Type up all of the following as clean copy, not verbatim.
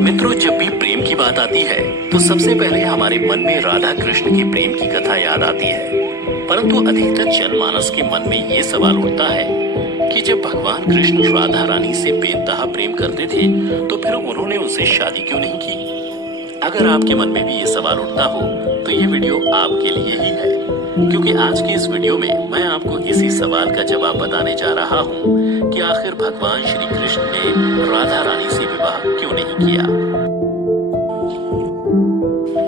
मित्रों, जब भी प्रेम की बात आती है तो सबसे पहले हमारे मन में राधा कृष्ण के प्रेम की कथा याद आती है। परंतु अधिकतर जनमानस के मन में ये सवाल उठता है कि जब भगवान कृष्ण राधा रानी से बेतहा प्रेम करते थे तो फिर उन्होंने उनसे शादी क्यों नहीं की। अगर आपके मन में भी ये सवाल उठता हो तो ये वीडियो आपके लिए ही है, क्योंकि आज की इस वीडियो में मैं आपको इसी सवाल का जवाब बताने जा रहा हूँ कि आखिर भगवान श्री कृष्ण ने राधा रानी से विवाह क्यों नहीं किया।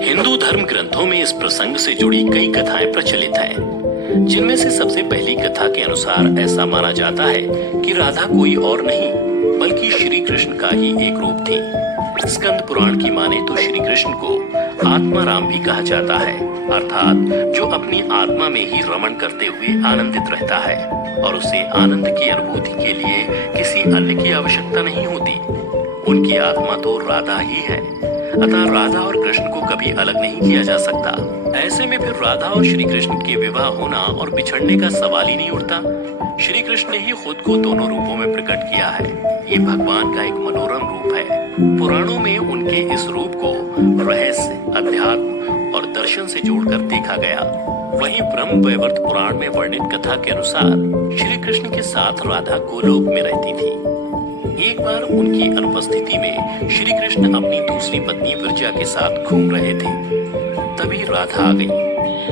हिंदू धर्म ग्रंथों में इस प्रसंग से जुड़ी कई कथाएं प्रचलित हैं, जिनमें से सबसे पहली कथा के अनुसार ऐसा माना जाता है कि राधा कोई और नहीं बल्कि श्री कृष्ण का ही एक रूप थी। स्कंद पुराण की माने तो श्री कृष्ण को आत्मा राम भी कहा जाता है, अर्थात जो अपनी आत्मा में ही रमण करते हुए आनंदित रहता है और उसे आनंद की अनुभूति के लिए किसी अन्य की आवश्यकता नहीं होती। उनकी आत्मा तो राधा ही है, अतः राधा और कृष्ण को कभी अलग नहीं किया जा सकता। ऐसे में फिर राधा और श्री कृष्ण के विवाह होना और बिछड़ने का सवाल ही नहीं उठता। श्री कृष्ण ने ही खुद को दोनों रूपों में प्रकट किया है। ये भगवान का एक मनोरम रूप है। पुराणों में उनके इस रूप को रहस्य, अध्यात्म और दर्शन से जोड़कर देखा गया। वहीं ब्रह्म वैवर्त पुराण में वर्णित कथा के अनुसार श्री कृष्ण के साथ राधा गोलोक में रहती थी। एक बार उनकी अनुपस्थिति में श्री कृष्ण अपनी दूसरी पत्नी विरजा के साथ घूम रहे थे। तभी राधा आ गई।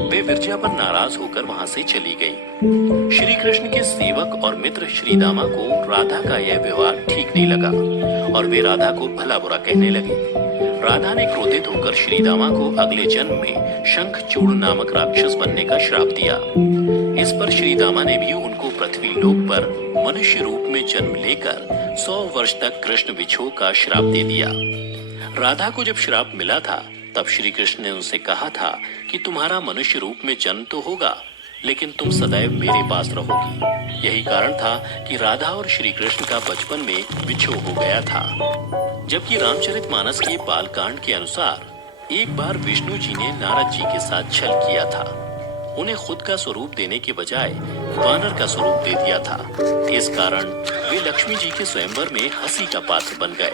वे विरजा पर नाराज होकर वहां से चली गई। श्री कृष्ण के सेवक और मित्र श्रीदामा को राधा का यह व्यवहार ठीक नहीं लगा और वे राधा को भला बुरा कहने लगे। राधा ने क्रोधित होकर श्रीदामा को अगले जन्म में शंखचूड़ नामक राक्षस बनने का श्राप दिया। इस पर श्रीदामा ने भी उनको पृथ्वी लोक पर मनुष्य रूप में जन्म लेकर 100 वर्ष तक कृष्ण विछोह का श्राप दे दिया। राधा को जब श्राप मिला था तब श्री कृष्ण ने उनसे कहा था कि तुम्हारा मनुष्य रूप में जन्म तो होगा, लेकिन तुम सदैव मेरे पास रहोगी। यही कारण था कि राधा और श्री कृष्ण का बचपन में विछोह हो गया था। जबकि रामचरितमानस के बालकांड के अनुसार एक बार विष्णु जी ने नारद जी के साथ छल किया था। उन्हें खुद का स्वरूप देने के बजाय वानर का स्वरूप दे दिया था। इस कारण वे लक्ष्मी जी के स्वयंवर में हंसी का पात्र बन गए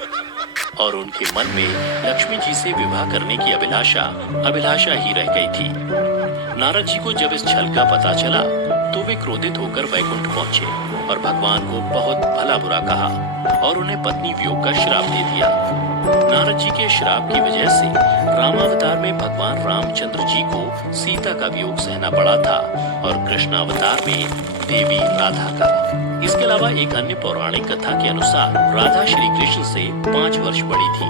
और उनके मन में लक्ष्मी जी से विवाह करने की अभिलाषा ही रह गई थी। नारद जी को जब इस छल का पता चला तो वे क्रोधित होकर वैकुंठ पहुंचे और भगवान को बहुत भला बुरा कहा और उन्हें पत्नी वियोग का श्राप दे दिया। नारद जी के श्राप की वजह से रामावतार में भगवान रामचंद्र जी को सीता का वियोग सहना पड़ा था और कृष्णावतार में देवी राधा का। इसके अलावा एक अन्य पौराणिक कथा के अनुसार राधा श्री कृष्ण से 5 वर्ष बड़ी थी।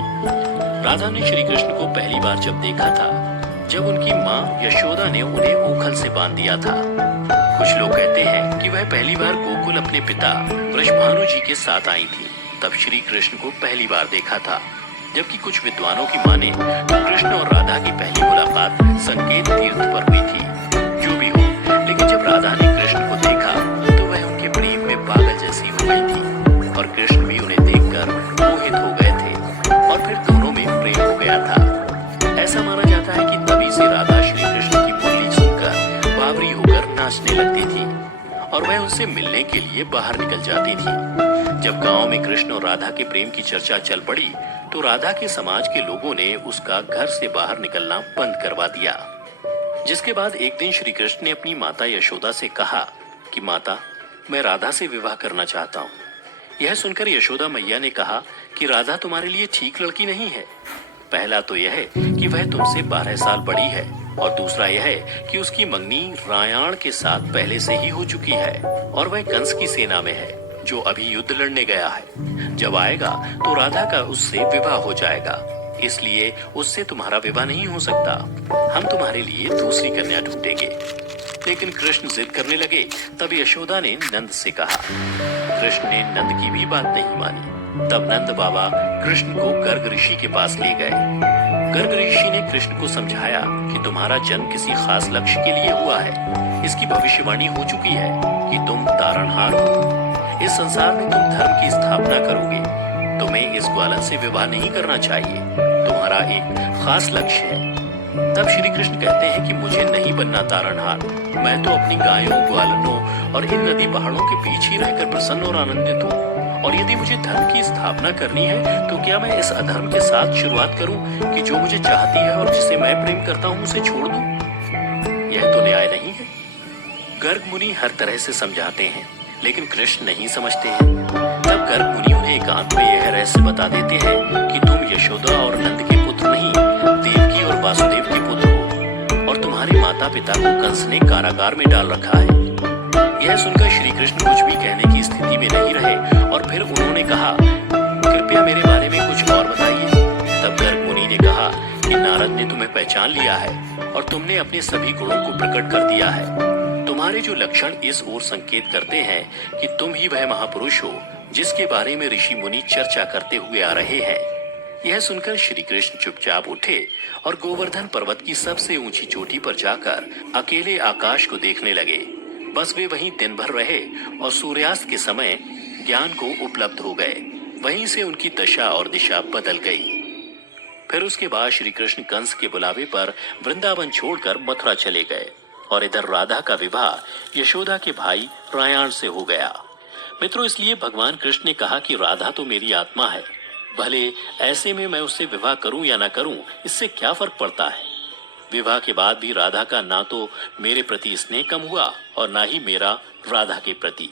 राधा ने श्री कृष्ण को पहली बार जब देखा था जब उनकी माँ यशोदा ने उन्हें ऊखल से बांध दिया था। कुछ लोग कहते हैं कि वह पहली बार गोकुल अपने पिता वृषभानु जी के साथ आई थी, तब श्री कृष्ण को पहली बार देखा था। जबकि कुछ विद्वानों की माने तो कृष्ण और राधा की पहली मुलाकात संकेत तीर्थ पर हुई थी। जो भी हो, लेकिन जब राधा ने कृष्ण को देखा तो वह उनके प्रेम में पागल जैसी हो गई थी और कृष्ण भी उन्हें देखकर मोहित हो गए थे और फिर दोनों में प्रेम हो गया था। ऐसा माना जाता है कि तभी से राधा श्री कृष्ण की बोली सुनकर बावरी होकर नाचने लगती थी और वह उनसे मिलने के लिए बाहर निकल जाती थी। जब गांव में कृष्ण और राधा के प्रेम की चर्चा चल पड़ी तो राधा के समाज के लोगों ने उसका घर से बाहर निकलना बंद करवा दिया। जिसके बाद एक दिन श्री कृष्ण ने अपनी माता यशोदा से कहा कि माता, मैं राधा से विवाह करना चाहता हूँ। यह सुनकर यशोदा मैया ने कहा कि राधा तुम्हारे लिए ठीक लड़की नहीं है। पहला तो यह है कि वह तुमसे 12 साल बड़ी है और दूसरा यह है कि उसकी मंगनी रायाण के साथ पहले से ही हो चुकी है और वह कंस की सेना में है जो अभी युद्ध लड़ने गया है। जब आएगा तो राधा का उससे विवाह हो जाएगा, इसलिए उससे तुम्हारा विवाह नहीं हो सकता। हम तुम्हारे लिए दूसरी कन्या ढूंढेंगे। लेकिन कृष्ण जिद करने लगे। तब यशोदा ने नंद से कहा। कृष्ण ने नंद की भी बात नहीं मानी। तब नंद बाबा कृष्ण को गर्ग ऋषि के पास ले गए। गर्ग ऋषि ने कृष्ण को समझाया कि तुम्हारा जन्म किसी खास लक्ष्य के लिए हुआ है। इसकी भविष्यवाणी हो चुकी है कि तुम तारणहार हो। इस संसार में तुम धर्म की स्थापना करोगे। तुम्हें इस ग्वालन से विवाह नहीं करना चाहिए। तुम्हारा एक खास लक्ष्य है। तब श्री कृष्ण कहते हैं कि मुझे नहीं बनना तारणहार। मैं तो अपनी गायों, ग्वालनों और इन नदी पहाड़ों के बीच ही रहकर प्रसन्न और आनंदित हूँ और यदि मुझे धर्म की स्थापना करनी है तो क्या मैं इस अधर्म के साथ शुरुआत करूं कि जो मुझे चाहती है और जिसे मैं प्रेम करता हूं उसे छोड़ दूं? यह तो न्याय नहीं है। गर्ग मुनि हर तरह से समझाते हैं, लेकिन कृष्ण नहीं समझते हैं। तब गर्ग मुनि उन्हें एकांत में यह रहस्य बता देते हैं कि तुम यशोदा और नंद के पुत्र नहीं, देवकी और वासुदेव के पुत्र हो, और तुम्हारे माता पिता को कंस ने कारागार में डाल रखा है। यह सुनकर श्री कृष्ण कुछ भी कहने की स्थिति में नहीं रहे और फिर उन्होंने कहा, कृपया मेरे बारे में कुछ और बताइए। तब गर्ग मुनि ने कहा कि नारद ने तुम्हें पहचान लिया है और तुमने अपने सभी गुणों को प्रकट कर दिया है। तुम्हारे जो लक्षण इस ओर संकेत करते हैं कि तुम ही वह महापुरुष हो जिसके बारे में ऋषि मुनि चर्चा करते हुए आ रहे हैं। यह सुनकर श्री कृष्ण चुपचाप उठे और गोवर्धन पर्वत की सबसे ऊंची चोटी पर जाकर अकेले आकाश को देखने लगे। बस वे वहीं दिन भर रहे और सूर्यास्त के समय ज्ञान को उपलब्ध हो गए। वहीं से उनकी दशा और दिशा बदल गई। फिर उसके बाद श्री कृष्ण कंस के बुलावे पर वृंदावन छोड़कर मथुरा चले गए और इधर राधा का विवाह यशोदा के भाई रायाण से हो गया। मित्रों, इसलिए भगवान कृष्ण ने कहा कि राधा तो मेरी आत्मा है, भले ऐसे में मैं उससे विवाह करूं या ना करूं, इससे क्या फर्क पड़ता है। विवाह के बाद भी राधा का ना तो मेरे प्रति स्नेह कम हुआ और ना ही मेरा राधा के प्रति।